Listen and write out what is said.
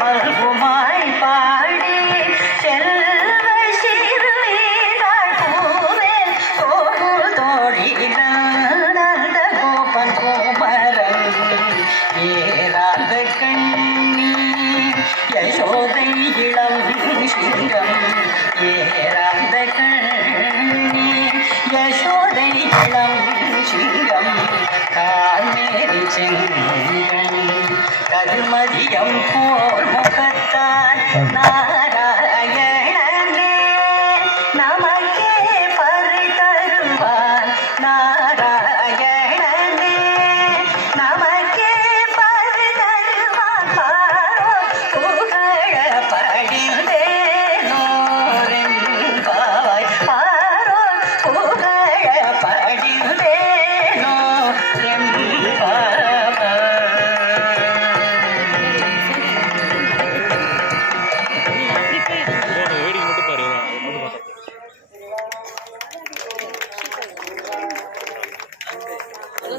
மல்குமாய் பாடி செல்வ சிறுவீராள் பூவேல் தோடு தோழிகள் கோபன் கோமரன் ஏறாத கண்ணி யசோதை இளம் சிங்கம் ஏறாத கண்ணி யசோதை இளம் சிங்கம் கார்மேரி செங்கன் கருமதியம் போர் முகத்தான்